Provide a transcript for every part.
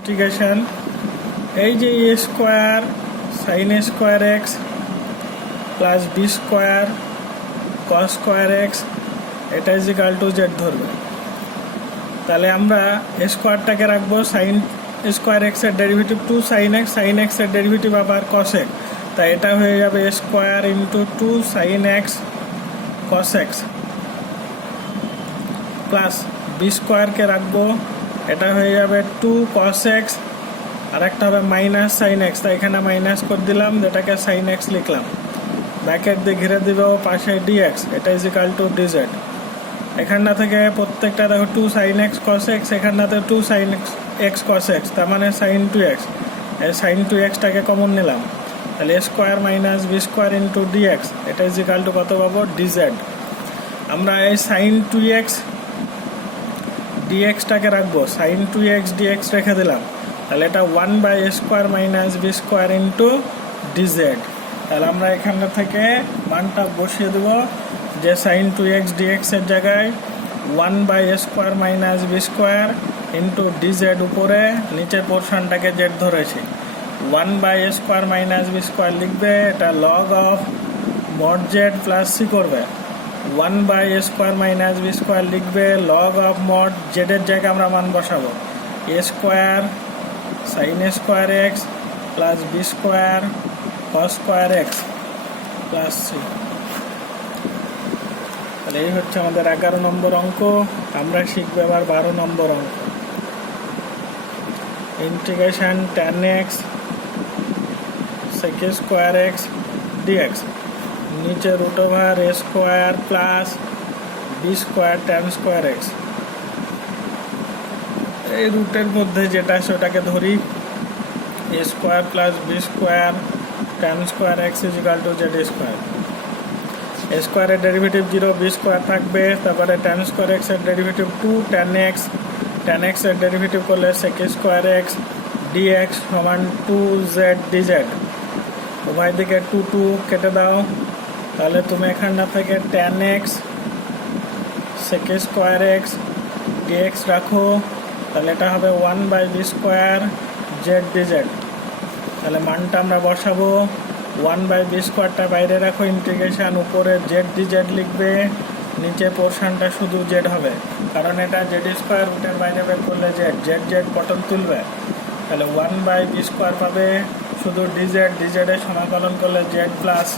Integration এই যে a square sine a square x plus b square cos square x এটা is equal to z ধরবে। তাহলে আমরা এ স্কোয়ারটাকে রাখবো সাইন স্কোয়ার এক্সের ডেরিভেটিভ টু সাইন এক্সের ডেরিভেটিভ আবার কস এক্স, তাই এটা হয়ে যাবে a square into two sine x cos x plus b স্কোয়ারকে রাখবো, এটা হয়ে যাবে টু কস এক্স আর একটা হবে মাইনাস সাইন এক্স, তাই এখানে মাইনাস করে দিলাম, যেটাকে সাইন এক্স লিখলাম। ব্র্যাকেট দিয়ে ঘিরে দিব পাশে ডিএক্স, এটা ইজ ইকাল টু ডিজেড। এখানটা থেকে প্রত্যেকটা দেখো two sine x cos x, এখানটাতে two sine x cos x, তার মানে সাইন টু এক্স। এই সাইন টু এক্সটাকে কমন নিলাম, তাহলে a square minus B square into dx, এটা ইজ ইকাল টু কত পাবো ডিজেড। আমরা এই সাইন টু এক্স ডিএক্সটাকে রাখবো, সাইন টু এক্স ডিএক্স রেখে দিলাম, তাহলে এটা one by A square minus B square into DZ. তাহলে আমরা এখানটা থেকে মানটা বসিয়ে দেবো যে সাইন টু এক্স ডিএক্সের জায়গায় one by A square minus B square into dz, উপরে নিচের পোর্শনটাকে জেড ধরেছি। One by A square minus B square লিখবে, এটা log of mod z plus c করবে। One by A square minus B square লিখবে, লগ অফ মড জেডের জায়গায় আমরা মান বসাবো, a square sine a square x plus b square cos square x plus c. তাহলে এই হচ্ছে আমাদের 11 নম্বর অঙ্ক। আমরা শিখবো এবার 12 নম্বর অঙ্ক। Integration tan x sec square x dx, নিচে root over a square plus b square tan square x. এই রুটের মধ্যে যেটা সেটাকে ধরি, a square plus b square tan square x is equal to z square. A স্কোয়ারের derivative 0, b square থাকবে, তারপরে ট্যান স্কোয়ার এক্সের ডেরিভেটিভ 2 ট্যান এক্সের ডেরিভেটিভ করলে সেক স্কোয়ার এক্স ডিএক্স সমান 2z ডিজেড। উভয় দিকে 2 কেটে দাও, তাহলে তুমি এখানটা থেকে tan X sec square x DX রাখো, তাহলে এটা হবে 1 by B square Z DZ. তাহলে মানটা আমরা বসাবো, 1 বাই বি স্কোয়ারটা বাইরে রাখো, ইন্টিগ্রেশন উপরে জেড ডিজেড লিখবে, নিচে পোর্শনটা শুধু জেড হবে, কারণ এটা জেড স্কোয়ার রুটের বাইরে বের করলে জেড জেড জেড পটল তুলবে। তাহলে 1 বাই বি স্কোয়ার পাবে, শুধু ডিজেডের সমাকলন করলে z plus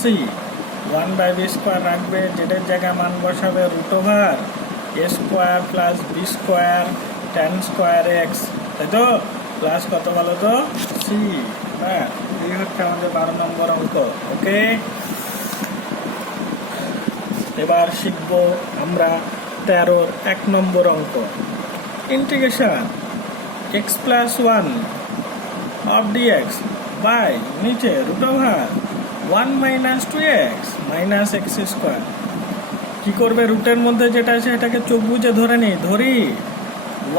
c. 1 by B square রাখবে, জেডের জায়গায় মান বসাবে root over a square plus b square tan square x, তাই তো, প্লাস কত বলো তো সি। হ্যাঁ, এই হচ্ছে আমাদের 12 নম্বর অঙ্ক। ওকে, এবার শিখবো আমরা 13-র 1 নম্বর অঙ্ক। Integration x plus 1 of dx by নিচে root over 1 minus 2x minus x square. কী করবে, রুটের মধ্যে যেটা আছে এটাকে চোখ বুঝে ধরি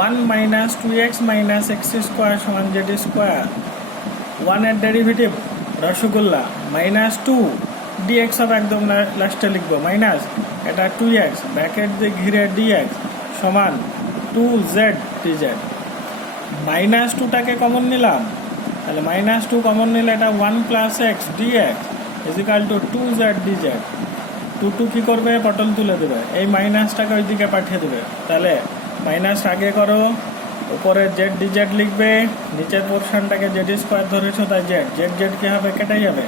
1 minus 2x minus x square সমান জেড স্কোয়ার। 1 এর ডেরিভেটিভ রসগোল্লা মাইনাস 2 ডিএক্স হবে, একদম লাস্টে লিখবো মাইনাস, এটা 2x ব্র্যাকেট দিয়ে ঘিরে ডিএক্স সমান 2z ডিজেড। মাইনাস 2টাকে কমন নিলাম, তাহলে মাইনাস 2 কমন নিলে এটা 1 plus X DX is equal to 2z DZ. 2 কী করবে, পটল তুলে দেবে, এই মাইনাসটাকে ওই দিকে পাঠিয়ে দেবে। তাহলে মাইনাস আগে করো, উপরে জেড ডিজেড লিখবে, নিচের পোর্শনটাকে জেড স্কোয়ার ধরেছো, তাই জেড জেড কী হবে, কেটে যাবে,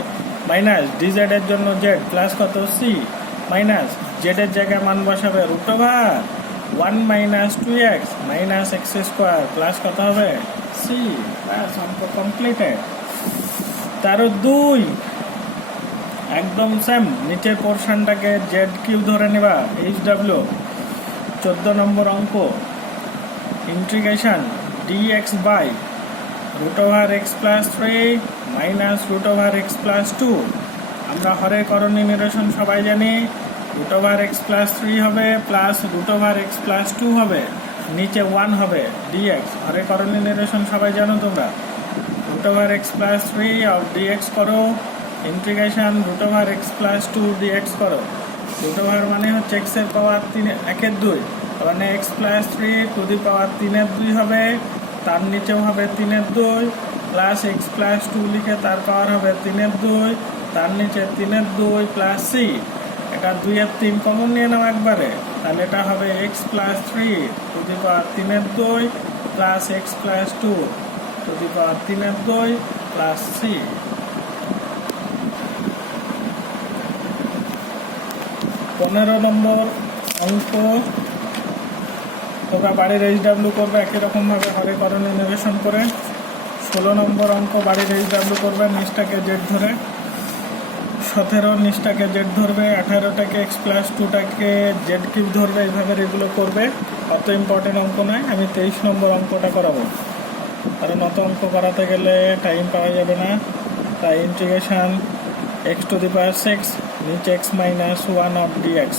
মাইনাস ডিজেডের জন্য জেড প্লাস কত সি, মাইনাস জেডের জায়গায় মান বসাবে root over 1 minus 2x minus x square plus কত হবে সি। ব্যাস, অঙ্ক কমপ্লিটেড। 13-2 একদম সেম, নিচের পোর্শনটাকে জেড কিউ ধরে নেবা এইচ ডাব্লিউ। 14 নম্বর অঙ্ক। Integration dx by root over x plus 3 minus root over x plus 2। আমরা হরের করণী নিরসন সবাই জানি, রুট ওভার এক্স প্লাস 3 হবে plus root over x plus 2 হবে, নিচে 1 হবে ডিএক্স। হরের করণী নিরসন সবাই জানো তোমরা, root over x plus 3 of dx করো, integration root over x plus 2 dx করো। রুট ওভার মানে হচ্ছে এক্স এর পাওয়ার 1 এর 2, মানে x প্লাস 3 টু দি পাওয়ার 3 এর 2 হবে, তার নিচেও হবে 3/2 প্লাস এক্স প্লাস 2 লিখে তার পাওয়ার হবে 3/2, তার নিচে 3/2 প্লাস সি। এটা 2 এর 3 কমন নিয়ে নাও একবারে, তাহলে এটা হবে x plus 3 to the power 3/2 plus x plus 2 to the power 3/2 plus C. 15 number অঙ্ক তোমরা বাড়ির এইচডাব্লিউ করবে একই রকমভাবে হরেকরণে ইনোভেশন করে। 16 নম্বর অঙ্ক বাড়ির এইচডাব্লিউ করবে, নিচটাকে জেড ধরে। 17 নিচটাকে জেড ধরবে, 18টাকে এক্স প্লাস 2টাকে জেড কিউব ধরবে, এইভাবে এগুলো করবে। অত ইম্পর্টেন্ট অঙ্ক নয়, আমি 23 নম্বর অঙ্কটা করাবো, কারণ অত অঙ্ক করাতে গেলে টাইম পাওয়া যাবে না। তাই integration x to the power 6 নিচে এক্স মাইনাস 1 অফ ডিএক্স,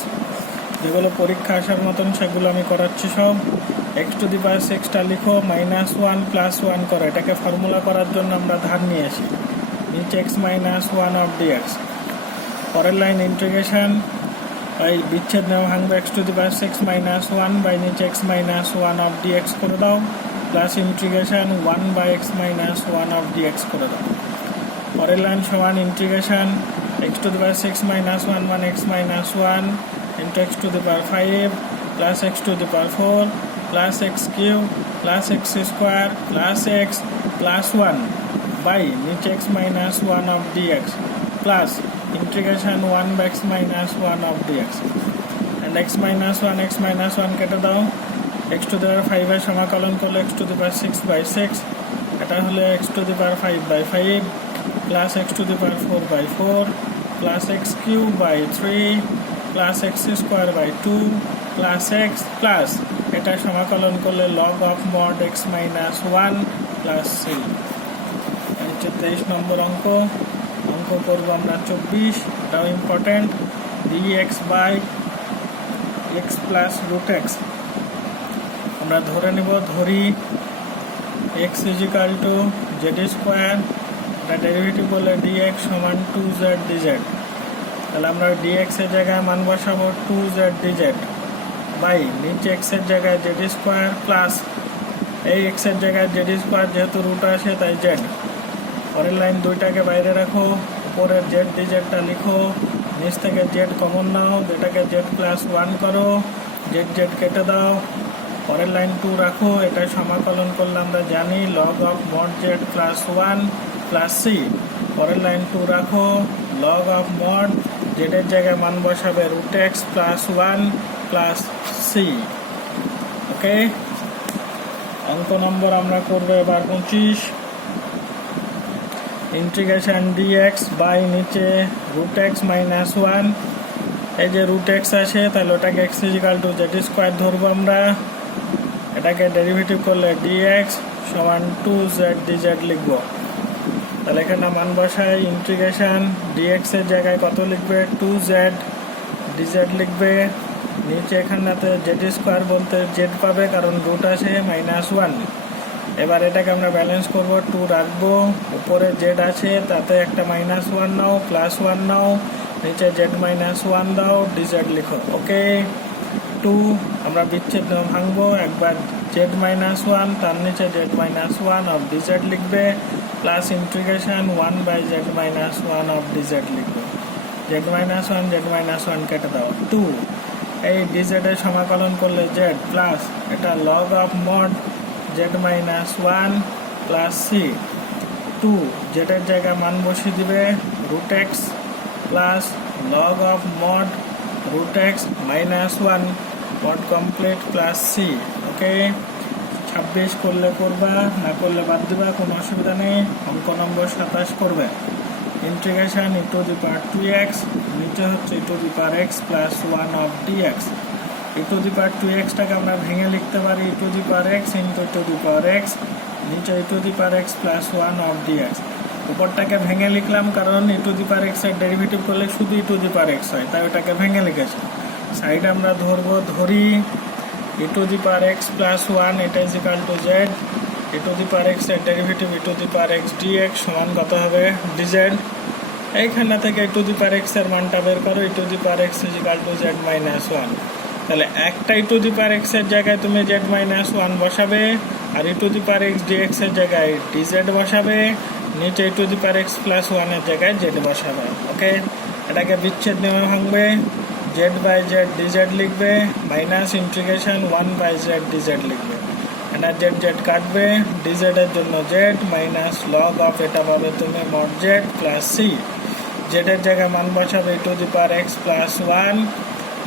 যেগুলো পরীক্ষা আসার মতন সেগুলো আমি করাচ্ছি সব। এক্স টু দি পাওয়ার 6টা লিখো, -1 + 1 করো, এটাকে ফর্মুলা করার জন্য আমরা ধার নিয়ে আসি, নিচে এক্স মাইনাস 1 অফ ডিএক্স। পরের লাইন ইন্টিগ্রেশন এই বিচ্ছেদ নেওয়া ভাঙবে, x to the power 6 - 1 by নিচে এক্স মাইনাস 1 অফ ডিএক্স করে দাও, plus integration 1 by x minus 1 of dx করে দাও। পরের লাইন সমান integration x to the power 6 - 1 মানে x minus 1 into x to the power 5 plus x to the power 4 plus x cube plus x square plus x plus 1 by নিচে x minus 1 of dx plus integration 1 by x minus 1 of dx. And x minus 1 কেটে দাও, x to the power 5 এর সমাকলন করলে x to the পাওয়ার 6/6, এটা হলে x to the power 5/5 plus x to the power 4/4 plus x cube by 3 plus x square by 2 plus x plus এটা সমাকলন করলে log of mod x minus 1 plus C. 23 number অঙ্ক করবো আমরা 24, এটাও important. dx by x plus root x আমরা ধরে নেব, ধরি x is equal to z square, এটা ডেরিভেটিভ করলে dx সমান 2z dz, তাহলে আমরা dx এর জায়গায় মান বসাবো 2z dz বাই নিচে x এর জায়গায় জেড স্কোয়ার প্লাস এই x এর জায়গায় জেড স্কোয়ার যেহেতু রুট আসে তাই জেড। পরের লাইন দুইটাকে বাইরে রাখো, উপরের জেড ডিজেডটা লিখো, নিচ থেকে জেড কমন নাও, যেটাকে জেড প্লাস 1 করো, জেড জেড কেটে দাও। পরের লাইন 2 রাখো, এটা সমাকলন করলে আমরা জানি log of mod z plus 1 plus c. পরের লাইন 2 রাখো, লগ অফ মড জেডের জায়গায় মান বসাবে root x plus 1 plus c. Okay, অঙ্ক নম্বর আমরা করবো এবার 25, ইন্টিগ্রেশন dx বাই নিচে রুট এক্স মাইনাস 1, এই যে রুট এক্স আছে তাহলে ওটাকে x is equal to z square ধরবো আমরা, এটাকে ডেরিভেটিভ করলে dx সমান 2z dz লিখবো। তাহলে এখানে মান বসায় ইন্টিগ্রেশন dx এর জায়গায় কত লিখবে 2z dz লিখবে, নিচে এখানটাতে জেড স্কোয়ার বলতে জেড পাবে কারণ রুট আছে -1। এবার এটাকে আমরা ব্যালেন্স করব, 2 রাখবো, উপরে জেড আছে তাতে একটা -1 নাও প্লাস 1 নাও, নিচে জেড -1 দাও, ডিজেড লিখো। ওকে, 2 আমরা বিচ্ছেদ ভাঙবো, একবার জেড -1 তার নিচে জেড -1 অফ ডিজেড লিখবে plus integration 1 by z -1 of dz লিখবে, জেড -1 কেটে দাও, 2 এই ডিজেড এর সমাকলন করলে জেড প্লাস এটা log of mod z -1 plus c. 2 জেডের জায়গায় মান বসিয়ে দিবে root x plus log of mod root x -1 mod complete plus c. Okay, 26 করলে করবা, না করলে বাদ দিবা, কোনো অসুবিধা নেই। অঙ্ক নম্বর 27 করবে, integration e to the power 2x নিচে হচ্ছে e to the power x plus 1 of dx। E to the power 2x-টাকে আমরা ভেঙে লিখতে পারি e to the power x into e to the power x, নিচে e to the power x plus 1 of dx। উপরটাকে ভেঙে লিখলাম কারণ e to the power x এর ডেরিভেটিভ করলে শুধু ই টু দি পাওয়ার x হয়, তাই ওটাকে ভেঙে লিখেছি। সাইড আমরা ধরবো, ধরি e to the power x plus 1 এটা is equal to z, e to the power x এর derivative e to the power x dx সমান কত হবে dz। এইখানে থেকে ই টু দি পাওয়ার x এর মানটা বের করো, e to the power x is equal to z -1। তাহলে একটা ই টু দি পাওয়ার x এর জায়গায় তুমি জেড -1 বসাবে, আর e to the power x dx এর জায়গায় ডিজেড বসাবে, নিচে e to the power x plus ওয়ানের জায়গায় জেড বসাবে। ওকে, এটাকে বিচ্ছেদ নিয়মে ভাঙবে, জেড বাই জেড ডিজেড লিখবে, minus integration 1 by z dz লিখবে। এটা জেড জেড কাটবে, ডিজেড এর জন্য জেড মাইনাস লগ অফ এটা পাবে তুমি mod z plus C. Z এর জায়গায় মান বসাবে ই to the power x plus 1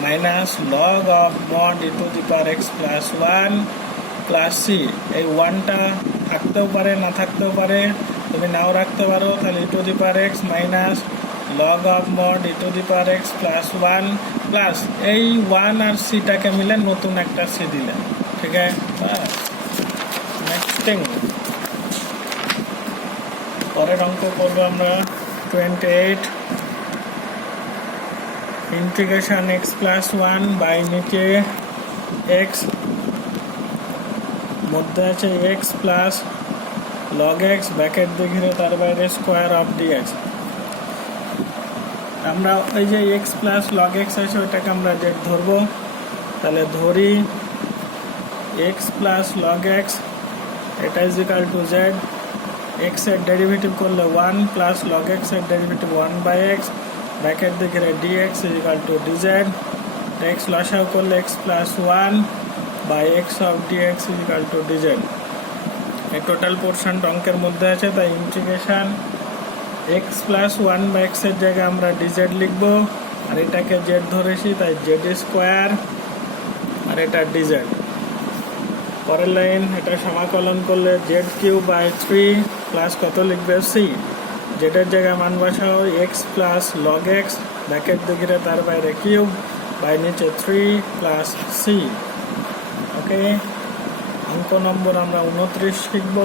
minus log of mod e to the power x plus 1 plus C. এই 1টা থাকতেও পারে না থাকতেও পারে, তুমি নাও রাখতে পারো, তাহলে e to the power x minus log of mod e to the power x plus 1 plus এই 1 আর সিটাকে মিলে নতুন একটা সি দিলে। ঠিক আছে, নেক্সট থিং পরের অঙ্ক করবো আমরা 28 ইন্টিগ্রেশন এক্স প্লাস 1 বাই নিচে এক্স, মধ্যে আছে x plus log x, bracket দিয়ে ঘিরে তার বাইরে স্কোয়ার অফ ডিএক্স। আমরা ওই যে এক্স প্লাস লগ এক্স আছে ওইটাকে আমরা জেড ধরবো, তাহলে ধরি এক্স প্লাস লগ এক্স এটা is equal to z, x এর ডেরিভেটিভ করলে 1 প্লাস লগ এক্স এর ডেরিভেটিভ 1 বাই এক্স, ব্র্যাকেট দিয়ে ঘিরে dx is equal to dz, x লসাও করলে x plus 1 by x of dx is equal to dz. এই total portion অঙ্কের মধ্যে আছে, তাই integration x plus 1 by x এর জায়গায় আমরা ডিজেড লিখবো, আর এটাকে জেড ধরেছি তাই জেড স্কোয়ার আর এটা ডিজেড। পরের লাইন এটা সমাকলন করলে জেড কিউব বাই 3 প্লাস কত লিখবে সি, জেডের জায়গায় মান বসাও x plus log x, bracket দিয়ে ঘিরে তার বাইরে কিউব বাই নিচে 3 প্লাস সি। ওকে, অঙ্ক নম্বর আমরা 29 শিখব,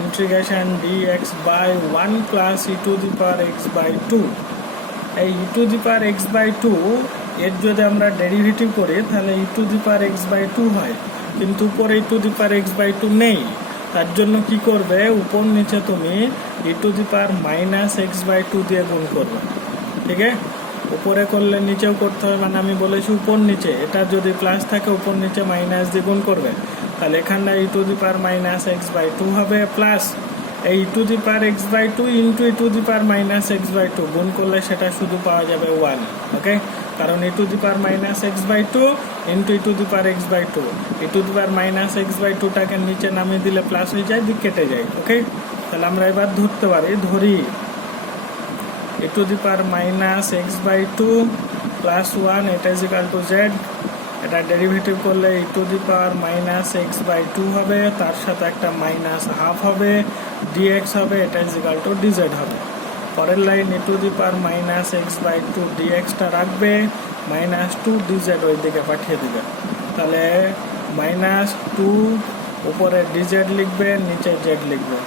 integration dx by 1 plus e to the power x by 2। এই e to the power x by 2 এর যদি আমরা ডেরিভেটিভ করি তাহলে e to the power x by 2 হয়, কিন্তু উপরে e to the power x by 2 নেই। তার জন্য কি করবে, উপর নিচে তুমি e to the power minus x by 2 দিয়ে গুণ করবে। ঠিক আছে, উপরে করলে নিচেও করতে হবে, মানে আমি বলেছি উপর নিচে, এটা যদি প্লাস থাকে উপর নিচে মাইনাস দিয়ে গুণ করবে, তাহলে এখানটা e to the power minus x by 2 হবে, প্লাস এই e to the power x by 2 into e to the power minus x by 2 গুণ করলে সেটা শুধু পাওয়া যাবে 1। ওকে, কারণ e to the power minus x by 2 into e to the power x by 2, e to the power minus x by 2টাকে নিচে নামিয়ে দিলে প্লাস হয়ে যায়, দিক কেটে যায়। ওকে, তাহলে আমরা এবার ধরতে পারি, ধরি e to the power minus x by 2 plus 1 এটা ইজ ইকাল টু জেড, এটা ডেরিভেটিভ করলে e to the power minus x by 2 হবে, তার সাথে একটা মাইনাস হাফ হবে, ডিএক্স হবে, এটা ইজ ইকাল টু ডিজেড হবে। পরের line e to the power minus x by 2 ডিএক্সটা রাখবে, মাইনাস 2 ডিজেড ওই দিকে পাঠিয়ে দিবে, তাহলে মাইনাস 2 উপরে ডিজেড লিখবে, নিচে জেড লিখবে।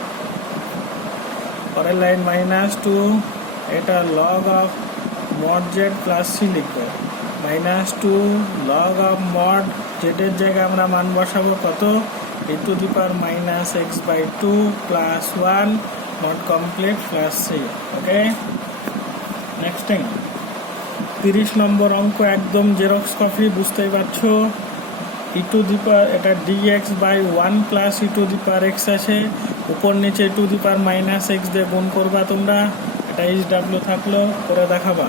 পরের লাইন মাইনাস 2 এটা log of mod z plus c লিখবে, মাইনাস 2 লগ অফ মড জেডের জায়গায় আমরা মান বসাবো কত, e to the power minus x by 2 plus 1 not complete plus c. Okay, next thing 30 number অঙ্ক একদম জেরক্স কপি, বুঝতেই পারছো। ই টু দি পাওয়ার এটা dx by 1 plus e to the power x আছে, উপর নিচে e to the power minus x দিয়ে গুণ করবা তোমরা, এটা এইচ ডাব্লিউ থাকলো, করে দেখাবা।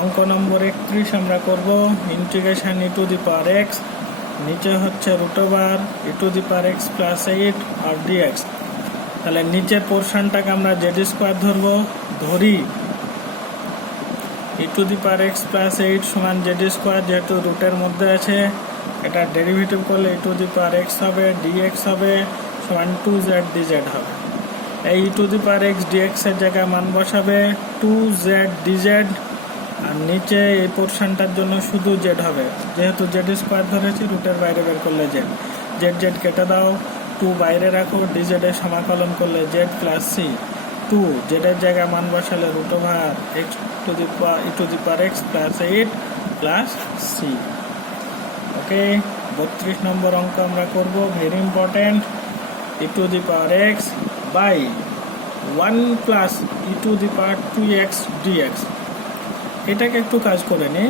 অঙ্ক নম্বর 31 আমরা করব integration e to the power x, নিচে হচ্ছে root over e to the power x plus 8 আর ডিএক্স। তাহলে নিচের পোর্শনটাকে আমরা জেড স্কোয়ার ধরবো, ধরি e to the power x plus 8 সমান জেড স্কোয়ার, যেহেতু রুটের মধ্যে আছে, এটা ডেরিভেটিভ করলে e to the power x হবে, ডিএক্স হবে সমান 2z ডিজেড হবে। এই e to the power x dx এর জায়গায় মান বসাবে 2z ডিজেড, আর নিচে এই পোর্শনটার জন্য শুধু জেড হবে, যেহেতু জেড স্কোয়ার ধরেছি, রুটের বাইরে বের করলে জেড, জেড জেড কেটে দাও, 2 বাইরে রাখো, ডিজেড এর সমাকলন করলে জেড প্লাস সি, 2 জেডের জায়গায় মান বসালে root over x to the power e to the power x plus 8 plus c. Okay, 32 number অঙ্ক আমরা করব, very important, e to the power x by 1 plus e to the power 2x dx. এটাকে একটু কাজ করে নিই,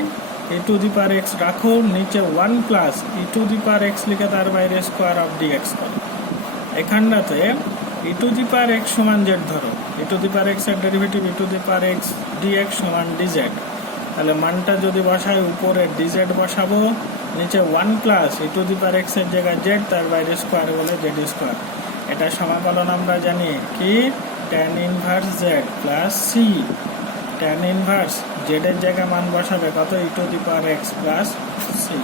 ই to the power x রাখো, নিচে 1 plus e to the power x লিখে তার বাইরে স্কোয়ার অফ ডিএক্স করো। এখানটাতে e to the power x সমান জেড ধরো, e to the power x এর derivative e to the power x dx সমান ডিজেড। তাহলে মানটা যদি বসাই উপরে ডিজেড বসাবো, নিচে 1 plus e to the power x এর জায়গায় জেড, তার বাইরে স্কোয়ার বলে জেড স্কোয়ার। এটা সমাকলন আমরা জানি কি tan inverse z plus c. tan inverse z এর জায়গায় মান বসাবে কত, e to the power x plus C.